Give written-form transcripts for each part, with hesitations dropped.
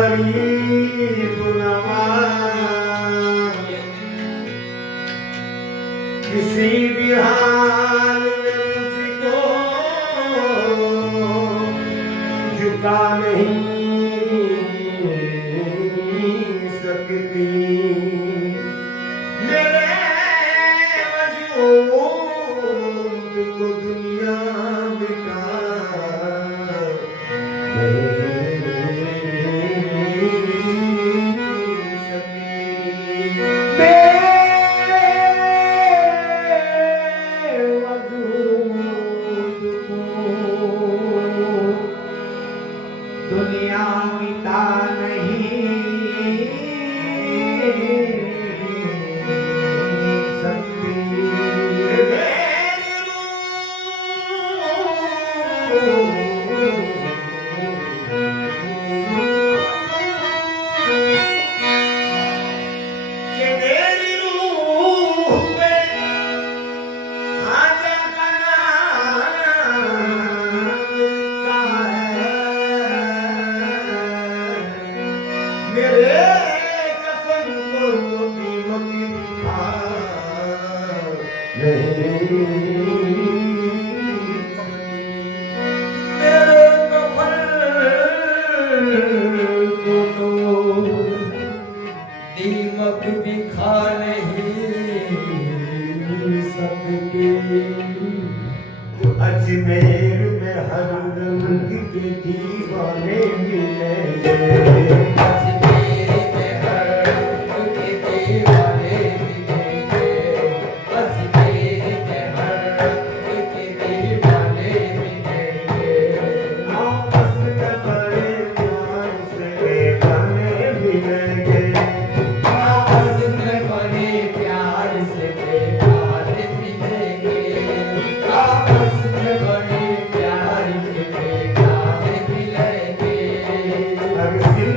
गरीब नवाज किसी भी हाल में मुझको झुका नहीं सकती। मेरे वजूद को दुनिया मिटा दुनिया मिटा नहीं सकती। कि मेरी रूह में खाजा का नाम लिखा है। मेरे कफन को तो दीमक दिखा नहीं। मेरे कफन को तो दीमक दिखा नहीं सकती। अजमेर में हर रंग के दीवाने मिलेंगे। अजमेर में हर रंग के दीवाने मिलेंगे। अजमेर में हर रंग के दीवाने मिलेंगे। आपस में बड़े प्यार से बेगाने मिलेंगे। आपस में बड़े प्यार से बेगाने मिलेंगे। आपस में बड़े प्यार से बेगाने मिलेंगे। हर दिल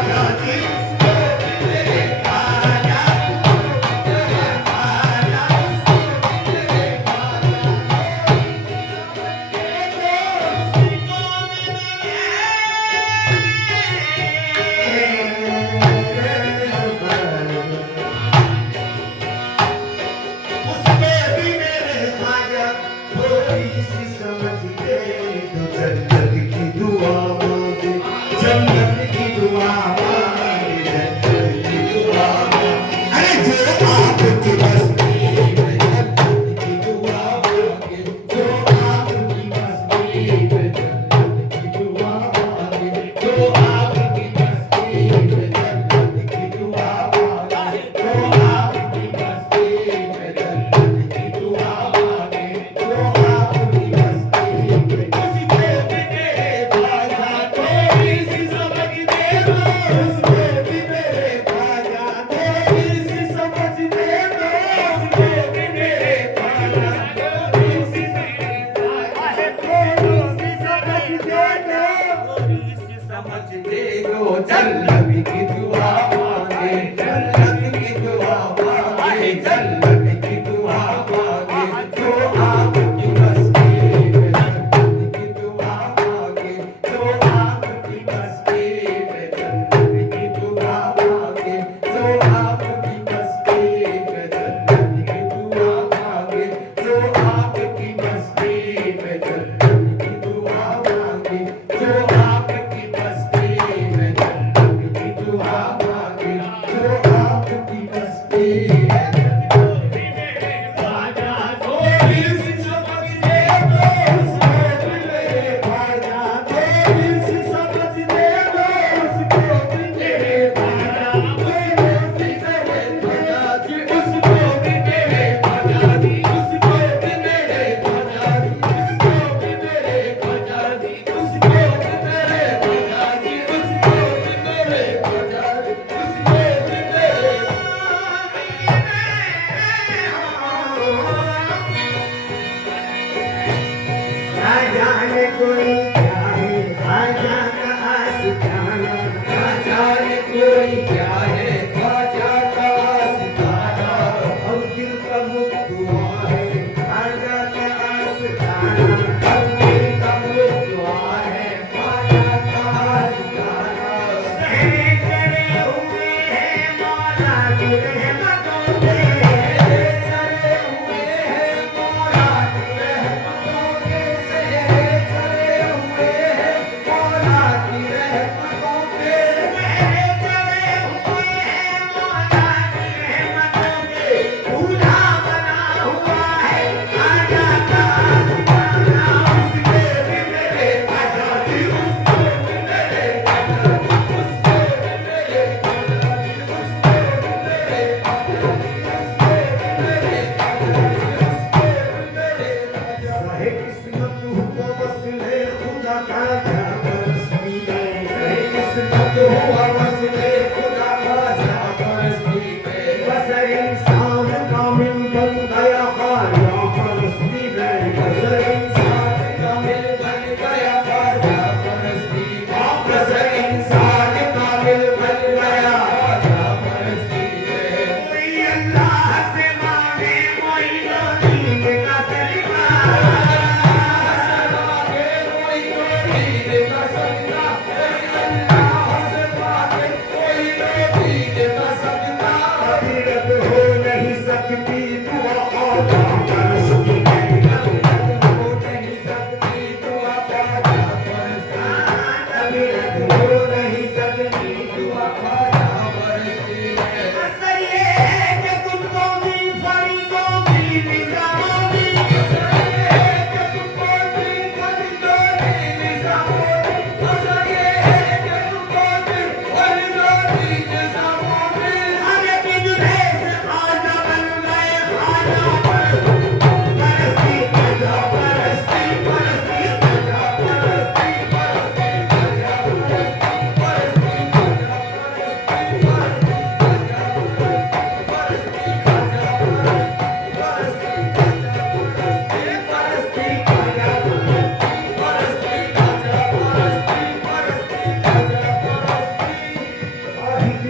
ख्वाजा जी उसको भी मेरे ख्वाजा उसके भी मेरे ख्वाजा थोड़ी सी समझ दे तो जन्नत की दुआ मांगे जन्नत की दुआ मांगे जन्नत की दुआ मांगे अरे जो आपकी बस्ती में जन्नत की दुआ मांगे जो आपकी बस्ती में जन्नत की दुआ मांगे जो आपकी बस्ती में जन्नत की दुआ मांगे जो आपकी बस्ती में जन्नत की दुआ मांगे जो आपकी बस्ती में उसको भी मेरे ख्वाजा थोड़ी सी समझ दे दो उसको भी मेरे ख्वाजा थोड़ी सी समझ दे दो उसको भी मेरे ख्वाजा थोड़ी सी समझ दे दो जन्नत की दुआ मांगे जन्नत की दुआ मांगे जन्नत की दुआ मांगे जो आपकी बस्ती में जन्नत की दुआ मांगे जो आपकी बस्ती में जन्नत की दुआ मांगे जो आपकी बस्ती में जन्नत की दुआ मांगे जो आपकी बस्ती में जन्नत की दुआ मांगे जो आपकी बस्ती में जन्नत की दुआ मांगे जो आपकी बस्ती में ख्वाजा थोड़ी सी समझ दे दो उसको भी मेरे ख्वाजा थोड़ी सी समझ दे दो उसको भी मेरे ख्वाजा थोड़ी सी समझ ख्वाजा जी उसको भी मेरे ख्वाजा जी उसको भी मेरे ख्वाजा जी उसको भी मेरे ख्वाजा जी उसको भी मेरे ख्वाजा जी उसको भी मेरे ख्वाजा जी उसको भी मेरे ना जाने कोई क्या है ख्वाजा का आशिकाना ना जाने कोई क्या है ख्वाजा का आशिकाना अब दिल का दुआ है ख्वाजा का आशिकाना अब दिल का दुआ है ख्वाजा का आशिकाना सहरे चढ़े हुए हैं मौला की रहमतों पे सहरे चढ़े हुए हैं मौला की रहमतों के सहरे चढ़े हुए हैं मौला की रहमतों के सहरे चढ़े हुए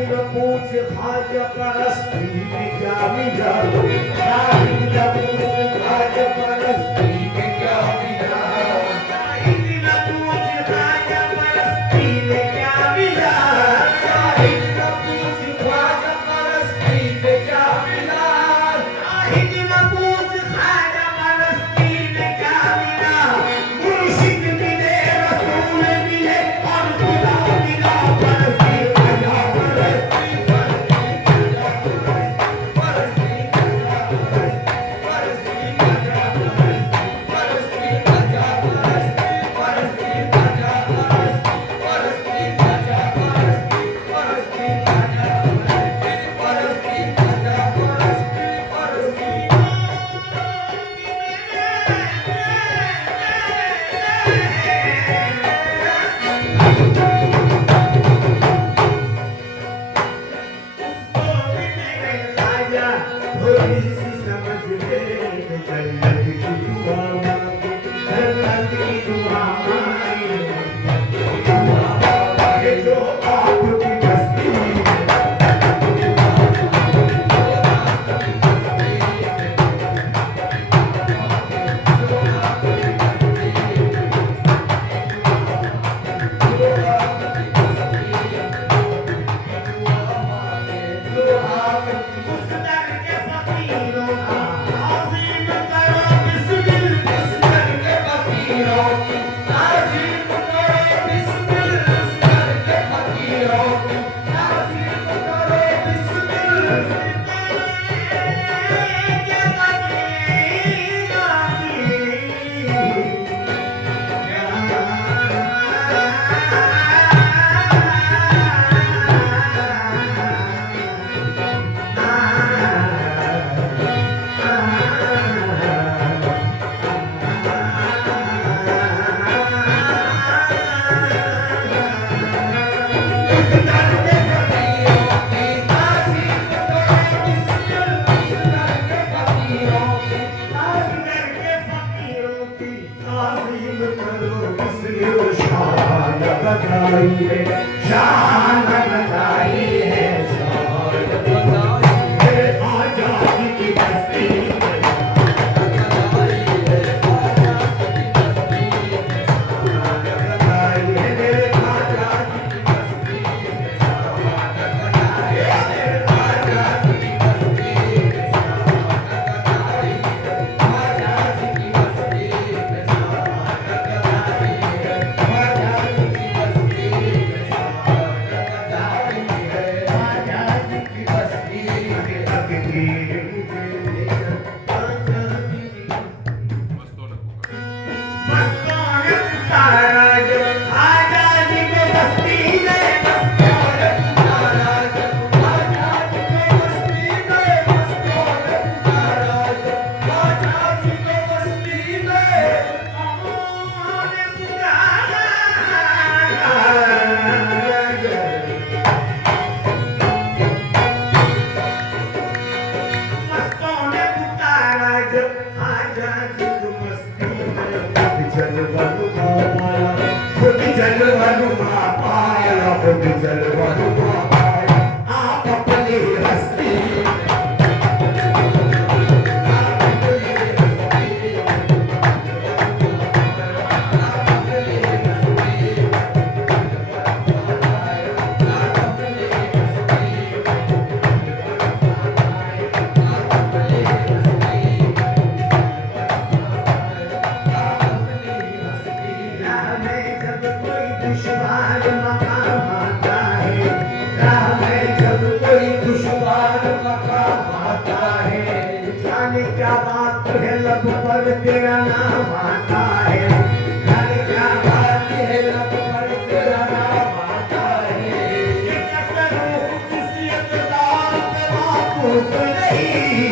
न पूछ ख्वाजा परस्ती में क्या मिला, राही न पूछ ख्वाजा परस्ती में क्या मिला, राही न पूछ ख्वाजा परस्ती में क्या मिला, राही न पूछ ख्वाजा परस्ती में क्या मिला, राही न पूछ ख्वाजा परस्ती में क्या मिला, मुर्शिद मिले रसूल मिले और खुदा मिला, परस्ती ख्वाजा परस्ती थोड़ी सी समझ ले तो जन्नत की दुआ मांगे, जन्नत की दुआ मांगे, ये जो आपकी बस्ती उस दर के फकीरों का ताज़ीम करो बिस्मिल, उस दर के फकीरों की ताज़ीम करो बिस्मिल, उस दर के फकीरों की ताज़ीम करो बिस्मिल, क्या शान लगाई है, शान लगाई है, आजादी की बस्ती में शान लगाई है, मेरे आजादी की बस्ती में शान लगाई है, मेरे आजादी की बस्ती में शान लगाई है, आजादी की बस्ती में शान लगाई है, आजादी की बस्ती में शान लगाई है, आजादी की बस्ती में तकदीर मुझे आजादी की मस्तों ने पुकारा जब आजादी के बस्ती में, मस्तों ने पुकारा जब आजादी के बस्ती में, मस्तों ने पुकारा जब आजादी के बस्ती में, मस्तों ने पुकारा मस्तों ने पुकारा जब आजादी की मस्ती में, खुद जलवा पाया, खुद जलवा पाया, आप अपनी हस्ती राह में जब कोई दुश्वार मकाम आता है, राह में जब कोई दुश्वार मकाम आता है, जाने क्या बात है लब पर तेरा नाम आता है, जाने क्या बात है लब पर तेरा नाम आता है, ये कसर खुशियत दार पे माकूफ नहीं